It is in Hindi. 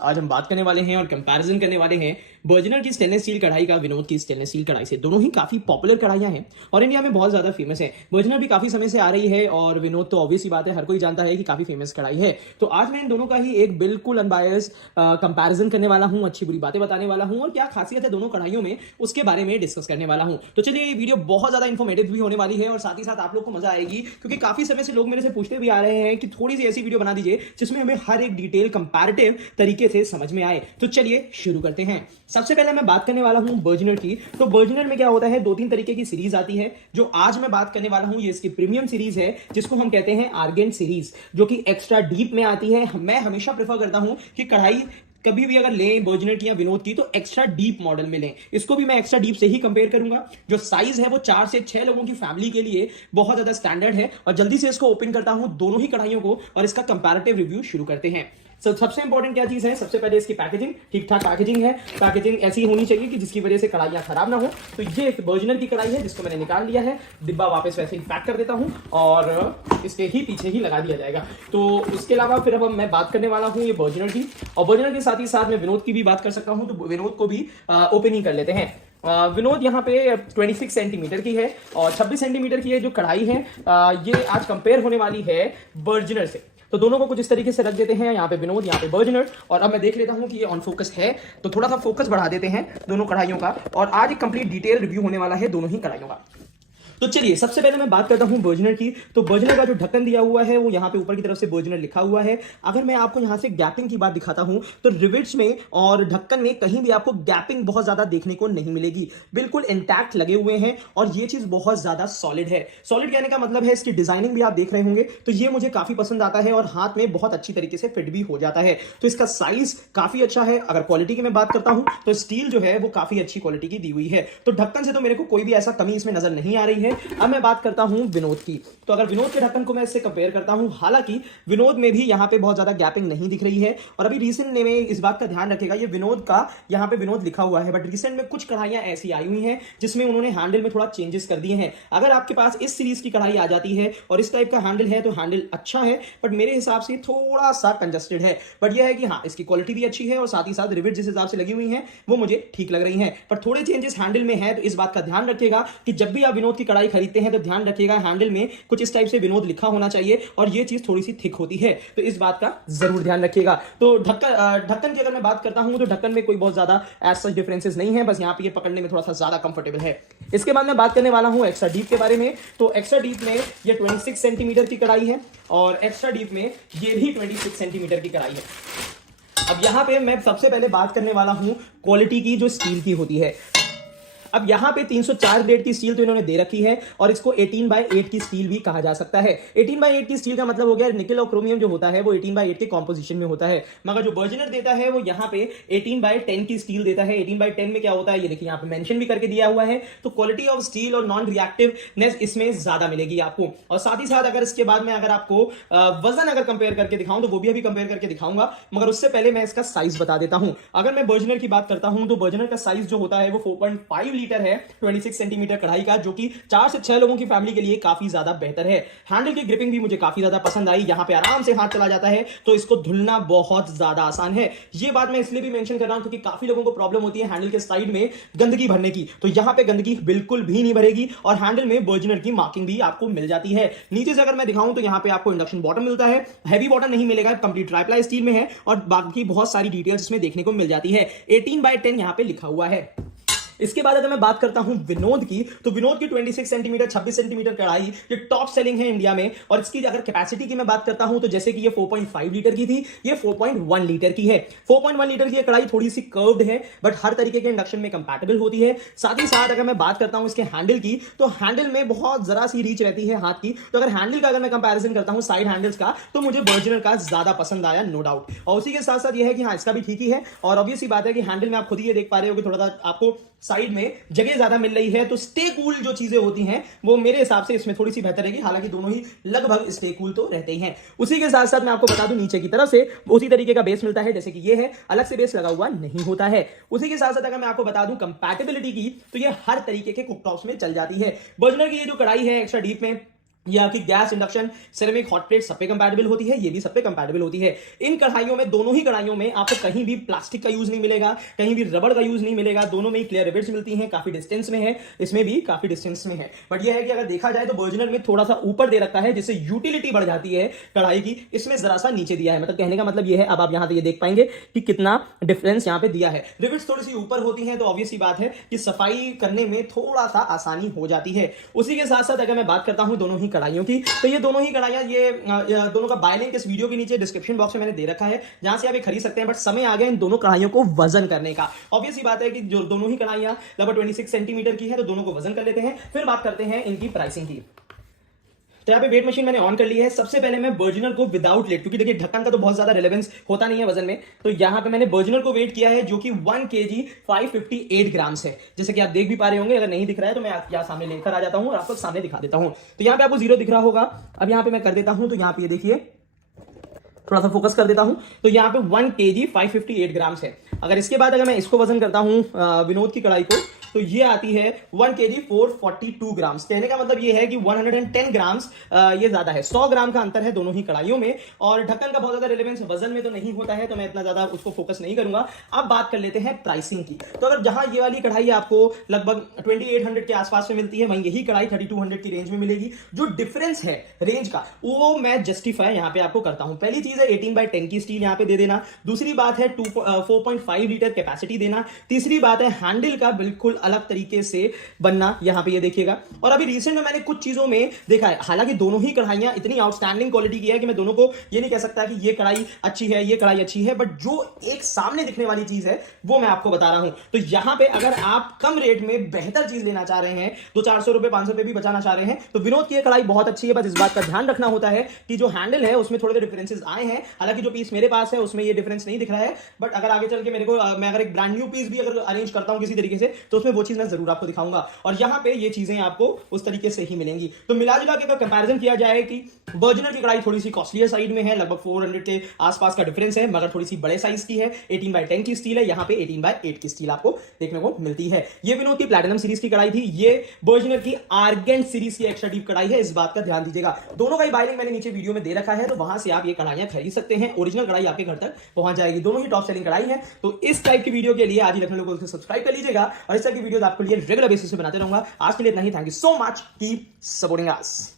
आज हम बात करने वाले हैं और कंपैरिजन करने वाले हैं बर्जनर की स्टेनलेस स्टील कढ़ाई का विनोद की स्टेनलेस स्टील कढ़ाई से। दोनों ही काफी पॉपुलर कढ़ाइयां हैं और इंडिया में बहुत ज्यादा फेमस है। बर्जनर भी काफी समय से आ रही है और विनोद तो ऑब्वियस ही बात है, हर कोई जानता है कि काफी फेमस कढ़ाई है। तो आज मैं इन दोनों का ही एक बिल्कुल अनबायस कंपैरिजन करने वाला हूं, अच्छी बुरी बातें बताने वाला हूं और क्या खासियत है दोनों कढ़ाइयों में उसके बारे में डिस्कस करने वाला हूं। तो चलिए, ये वीडियो बहुत ज्यादा इन्फॉर्मेटिव भी होने वाली है और साथ ही साथ आप लोग को मजा आएगी, क्योंकि काफी समय से लोग मेरे से पूछते भी आ रहे हैं कि थोड़ी सी ऐसी वीडियो बना दीजिए जिसमें हमें हर एक डिटेल कंपैरेटिव तरीके से समझ में आए। तो चलिए शुरू करते हैं। सबसे पहले मैं बात करने वाला हूं बर्जनर की। तो बर्जनर में क्या होता है, दो तीन तरीके की सीरीज आती है। जो आज मैं बात करने वाला हूं ये इसकी प्रीमियम सीरीज है, जिसको हम कहते हैं आर्गेंट सीरीज, जो कि एक्स्ट्रा डीप में आती है। मैं हमेशा प्रेफर करता हूं कि कढ़ाई कभी भी अगर लें बर्जनर की या विनोद की तो एक्स्ट्रा डीप मॉडल में लें। इसको भी मैं एक्स्ट्रा डीप से ही कंपेयर करूंगा। जो साइज है वो 4 से 6 लोगों की फैमिली के लिए बहुत ज्यादा स्टैंडर्ड है। और जल्दी से इसको ओपन करता हूं दोनों ही कढ़ाइयों को और इसका कंपैरेटिव रिव्यू शुरू करते हैं। सबसे इंपॉर्टेंट क्या चीज है, सबसे पहले इसकी पैकेजिंग। ठीक ठाक पैकेजिंग है। पैकेजिंग ऐसी होनी चाहिए कि जिसकी वजह से कढ़ाइयां खराब ना हो। तो ये बर्जनर की कढ़ाई है जिसको मैंने निकाल लिया है। डिब्बा वापस वैसे ही पैक कर देता हूं और इसके ही पीछे ही लगा दिया जाएगा। तो उसके अलावा फिर अब मैं बात करने वाला हूं ये बर्जनर की, और बर्जनर के साथ ही साथ मैं विनोद की भी बात कर सकता हूं। तो विनोद को भी ओपन ही कर लेते हैं। विनोद यहाँ पे 26 सेंटीमीटर की है और 26 सेंटीमीटर की ये जो कढ़ाई है ये आज कंपेयर होने वाली है बर्जनर से। तो दोनों को कुछ इस तरीके से रख देते हैं, यहाँ पे विनोद, यहाँ पे बर्जनर। और अब मैं देख लेता हूं कि ये ऑन फोकस है, तो थोड़ा सा फोकस बढ़ा देते हैं दोनों कढ़ाइयों का। और आज एक कंप्लीट डिटेल रिव्यू होने वाला है दोनों ही कढ़ाइयों का। तो चलिए, सबसे पहले मैं बात करता हूं बर्जनर की। तो बर्जनर का जो ढक्कन दिया हुआ है वो यहाँ पे ऊपर की तरफ से बर्जनर लिखा हुआ है। अगर मैं आपको यहाँ से गैपिंग की बात दिखाता हूं तो रिविट्स में और ढक्कन में कहीं भी आपको गैपिंग बहुत ज्यादा देखने को नहीं मिलेगी। बिल्कुल इंटैक्ट लगे हुए हैं और ये चीज बहुत ज्यादा सॉलिड है। सॉलिड कहने का मतलब है इसकी डिजाइनिंग भी आप देख रहे होंगे, तो ये मुझे काफी पसंद आता है और हाथ में बहुत अच्छी तरीके से फिट भी हो जाता है। तो इसका साइज काफी अच्छा है। अगर क्वालिटी की मैं बात करता हूं तो स्टील जो है वो काफी अच्छी क्वालिटी की दी हुई है। तो ढक्कन से तो मेरे को कोई भी ऐसा कमी इसमें नजर नहीं आ रही है। अब मैं बात करता हूं विनोद की। तो अगर विनोद के ढक्कन को मैं इससे कंपेयर करता हूं, हालांकि विनोद में भी यहां पे बहुत ज्यादा गैपिंग नहीं दिख रही है। और अभी रिसेंट में इस बात का ध्यान रखेगा, ये विनोद का यहां पे विनोद लिखा हुआ है, बट रिसेंट में कुछ कढ़ाइयां ऐसी आई हुई हैं जिसमें उन्होंने हैंडल में थोड़ा चेंजेस कर दिए हैं। अगर आपके पास इस सीरीज की कढ़ाई आ जाती है और इस टाइप का हैंडल है तो हैंडल अच्छा है, बट मेरे हिसाब से थोड़ा सा कंजस्टेड है। बट यह है कि हाँ, इसकी क्वालिटी भी अच्छी है और साथ ही साथ रिविट जिस हिसाब से लगी हुई है वो मुझे ठीक लग रही है। पर थोड़े चेंजेस हैंडल में है, तो इस बात का ध्यान रखिएगा कि जब भी आप विनोद की कढ़ाई खरीदते हैं तो ध्यान रखिएगा हैंडल में कुछ इस टाइप से विनोद लिखा होना चाहिए और ये चीज थोड़ी सी थिक होती है, तो इस बात का जरूर ध्यान रखिएगा। तो ढक्कन की अगर मैं बात करता हूं तो ढक्कन में कोई बहुत ज्यादा एज सच डिफरेंसेस नहीं है, बस यहां पे ये पकड़ने में थोड़ा सा ज्यादा कंफर्टेबल है। इसके बाद मैं बात करने वाला हूं एक्स्ट्रा डीप के बारे में। तो एक्स्ट्रा डीप में ये 26 सेंटीमीटर की कढ़ाई है और एक्स्ट्रा डीप में ये भी 26 सेंटीमीटर की कढ़ाई है। अब यहां पे मैं सबसे पहले बात करने वाला हूं क्वालिटी की, जो स्टील की होती है। अब यहां पे 304 ग्रेड की स्टील तो इन्होंने दे रखी है और इसको 18/8 की स्टील भी कहा जा सकता है। 18/8 की स्टील का मतलब हो गया निकेल और क्रोमियम जो होता है वो 18/8 के कॉम्पोजिशन में होता है, मगर जो बर्जनर देता है वो यहां पे 18/10 की स्टील देता है। 18/10 में क्या होता है ये देखिए, यहां पे मेंशन भी करके दिया हुआ है। तो क्वालिटी ऑफ स्टील और नॉन रिएक्टिवनेस इसमें ज्यादा मिलेगी आपको। और साथ ही साथ अगर इसके बाद में अगर आपको वजन अगर कंपेयर करके दिखाऊं तो वो भी अभी कंपेयर करके दिखाऊंगा, मगर उससे पहले मैं इसका साइज बता देता हूं। अगर मैं बर्जनर की बात करता हूं तो बर्जनर का साइज जो होता है वो 4.5 लीटर है 26 सेंटीमीटर कढ़ाई का, जो कि 4 से 6 लोगों की फैमिली के लिए काफी ज्यादा बेहतर है। हैंडल की ग्रिपिंग भी मुझे काफी ज्यादा पसंद आई। यहां पे आराम से हाथ चला जाता है, तो इसको धुलना बहुत ज्यादा आसान है। ये बात मैं इसलिए भी मेंशन कर रहा हूं क्योंकि काफी लोगों को प्रॉब्लम होती है हैंडल के साइड में गंदगी भरने की, तो यहां पे गंदगी बिल्कुल भी नहीं भरेगी और हैंडल में बर्जनर की मार्किंग भी आपको मिल जाती है। नीचे से अगर मैं दिखाऊं तो यहां पे आपको इंडक्शन बॉटम मिलता है, हैवी बॉटम नहीं मिलेगा, कंप्लीट ट्राइप्लाई स्टील में है और बाकी बहुत सारी डिटेल्स इसमें देखने को मिल जाती है। 18/10 यहां पे लिखा हुआ है। इसके बाद अगर मैं बात करता हूं विनोद की, तो विनोद की 26 सेंटीमीटर 26 सेंटीमीटर कढ़ाई ये टॉप सेलिंग है इंडिया में। और इसकी अगर कैपेसिटी की मैं बात करता हूं तो जैसे कि ये 4.5 लीटर की थी, ये 4.1 लीटर की है। 4.1 लीटर की कढ़ाई थोड़ी सी कर्व्ड है, बट हर तरीके के इंडक्शन में कंपैटिबल होती है। साथ ही साथ अगर मैं बात करता हूं इसके हैंडल की, तो हैंडल में बहुत जरा सी रीच रहती है हाथ की। तो अगर हैंडल का अगर मैं कंपैरिजन करता हूं साइड हैंडल्स का, तो मुझे बर्जनर का ज्यादा पसंद आया, नो डाउट। और उसी के साथ साथ यह है कि हाँ, इसका भी ठीक ही है। और ऑब्वियस ही बात है कि हैंडल में आप खुद ही ये देख पा रहे हो कि थोड़ा सा आपको साइड में जगह ज्यादा मिल रही है, तो स्टे कूल जो चीजें होती हैं वो मेरे हिसाब से इसमें थोड़ी सी बेहतर रहेगी। हालांकि दोनों ही लगभग स्टे कूल तो रहते ही हैं। उसी के साथ साथ मैं आपको बता दूं नीचे की तरफ से उसी तरीके का बेस मिलता है जैसे कि ये है, अलग से बेस लगा हुआ नहीं होता है। उसी के साथ साथ अगर मैं आपको बता दूं कंपैटिबिलिटी की, तो ये हर तरीके के कुकटॉप्स में चल जाती है। बर्जनर की ये जो कढ़ाई है एक्स्ट्रा डीप में, ये आपकी gas, induction, ceramic, hot plate सब पे कंपैटिबल होती है, ये भी सब पे कंपैटिबल होती है। इन कढ़ाइयों में, दोनों ही कढ़ाइयों में आपको कहीं भी प्लास्टिक का यूज नहीं मिलेगा, कहीं भी रबड़ का यूज नहीं मिलेगा, दोनों में ही क्लियर रिवेट्स मिलती हैं, काफी डिस्टेंस में है, इसमें भी काफी डिस्टेंस में है। बट यह है कि अगर देखा जाए तो वर्जिनल में थोड़ा सा ऊपर दे रखा है जिससे यूटिलिटी बढ़ जाती है कढ़ाई की, इसमें जरा सा नीचे दिया है। मतलब कहने का मतलब यह है, अब आप यहां से ये देख पाएंगे कि कितना डिफरेंस यहां पे दिया है। रिवेट्स थोड़ी सी ऊपर होती हैं तो ऑब्वियस सी बात है कि सफाई करने में थोड़ा सा आसानी हो जाती है। उसी के साथ साथ अगर मैं बात करता हूं दोनों ही कढ़ाइयों की, तो ये दोनों ही कढ़ाइयां, ये दोनों का बाय लिंक इस वीडियो के नीचे डिस्क्रिप्शन बॉक्स में मैंने दे रखा है, जहां से आप ये खरीद सकते हैं। बट समय आ गया इन दोनों कढ़ाइयों को वजन करने का। ऑब्वियस ही बात है कि जो दोनों ही कढ़ाइयां लगभग 26 सेंटीमीटर की है, तो दोनों को वजन कर लेते हैं, फिर बात करते हैं इनकी प्राइसिंग की। तो यहाँ पे वेट मशीन मैंने ऑन कर ली है। सबसे पहले मैं वर्जिनल को विदाउट लेट, क्योंकि देखिए ढक्कन का तो बहुत ज्यादा रिलेवेंस होता नहीं है वजन में, तो यहाँ पे मैंने वर्जिनल को वेट किया है जो कि 1 kg 558 ग्राम्स है। जैसे कि आप देख भी पा रहे होंगे, अगर नहीं दिख रहा है तो मैं यहाँ सामने लेकर आ जाता हूँ और आपको सामने दिखा देता हूँ। तो यहाँ पे आपको 0 दिख रहा होगा। अब यहाँ पे मैं कर देता हूँ, तो यहाँ पे देखिए, थोड़ा सा फोकस कर देता हूं, तो यहाँ पे 1 kg 558 ग्राम्स है। अगर इसके बाद अगर मैं इसको वजन करता हूं विनोद की कढ़ाई को, तो ये आती है 1 kg 442 ग्राम्स। कहने का मतलब ये है कि 110 ग्राम्स ये ज्यादा है। 100 ग्राम का अंतर है दोनों ही कढ़ाइयों में। और ढक्कन का बहुत ज्यादा रिलेवेंस वजन में तो नहीं होता है, तो मैं इतना ज्यादा उसको फोकस नहीं करूंगा। अब बात कर लेते हैं प्राइसिंग की। तो अगर जहां ये वाली कढ़ाई आपको लगभग 2800 के आसपास में मिलती है, वहीं यही कढ़ाई 3200 की रेंज में मिलेगी। जो डिफरेंस है रेंज का, वो मैं जस्टिफाई यहां पे आपको करता हूं। पहली चीज है 18x10 की स्टील यहां पे दे देना। दूसरी बात है 4.5 लीटर कैपेसिटी देना। तीसरी बात है हैंडल का बिल्कुल अलग तरीके से बनना, यहां पे ये देखिएगा। और अभी रिसेंट में मैंने कुछ चीजों में देखा है, हालांकि दोनों ही कढ़ाइयां इतनी आउटस्टैंडिंग क्वालिटी की है कि मैं दोनों को ये नहीं कह सकता कि ये कढ़ाई अच्छी है, ये कढ़ाई अच्छी है, बट जो एक सामने दिखने वाली चीज है वो मैं आपको बता रहा हूं। तो यहां पे अगर आप कम रेट में बेहतर चीज लेना चाह रहे हैं, तो 400 रुपए 500 रुपए भी बचाना चाह रहे हैं, तो विनोद की कढ़ाई बहुत अच्छी है। बस इस बात का ध्यान रखना होता है कि जो हैंडल है उसमें थोड़े डिफरेंसेस आए हैं। हालांकि जो पीस मेरे पास है उसमें ये डिफरेंस नहीं दिख रहा है, बट अगर आगे चल के मेरे को, मैं अगर एक ब्रांड न्यू पीस भी अगर अरेंज करता हूं किसी तरीके से, तो उसमें वो चीज मैं जरूर आपको दिखाऊंगा। और यहां पे ये चीजें आपको उस तरीके से ही मिलेंगी। तो मिला जुला के अगर कंपैरिजन किया जाए कि वर्जिनल की कढ़ाई थोड़ी सी कॉस्टलियर साइड में है, लगभग 400 के आसपास का डिफरेंस है, मगर थोड़ी सी बड़े साइज की है, 18x10 की स्टील है, यहां पे 18x8 की स्टील आपको देखने को मिलती है। ये विनोद की प्लैटिनम सीरीज की कढ़ाई थी, ये वर्जिनल की आर्गेंट सीरीज की एक्स्ट्रा डीप कढ़ाई है। इस बात का ध्यान दीजिएगा। दोनों का ही बाय लिंक मैंने नीचे वीडियो में दे रखा है, तो वहां से आप ये कढ़ाइयां खरीद सकते हैं। ओरिजिनल कढ़ाई आपके घर तक पहुंच जाएगी। दोनों ही टॉप सेलिंग कढ़ाई है। तो इस टाइप की वीडियो के लिए आज ही लखनऊ को सब्सक्राइब कर लीजिएगा, और इस टाइप की वीडियो आपके लिए रेगुलर बेसिस पे बनाते रहूंगा। आज के लिए इतना ही। Thank you so much, keep supporting us.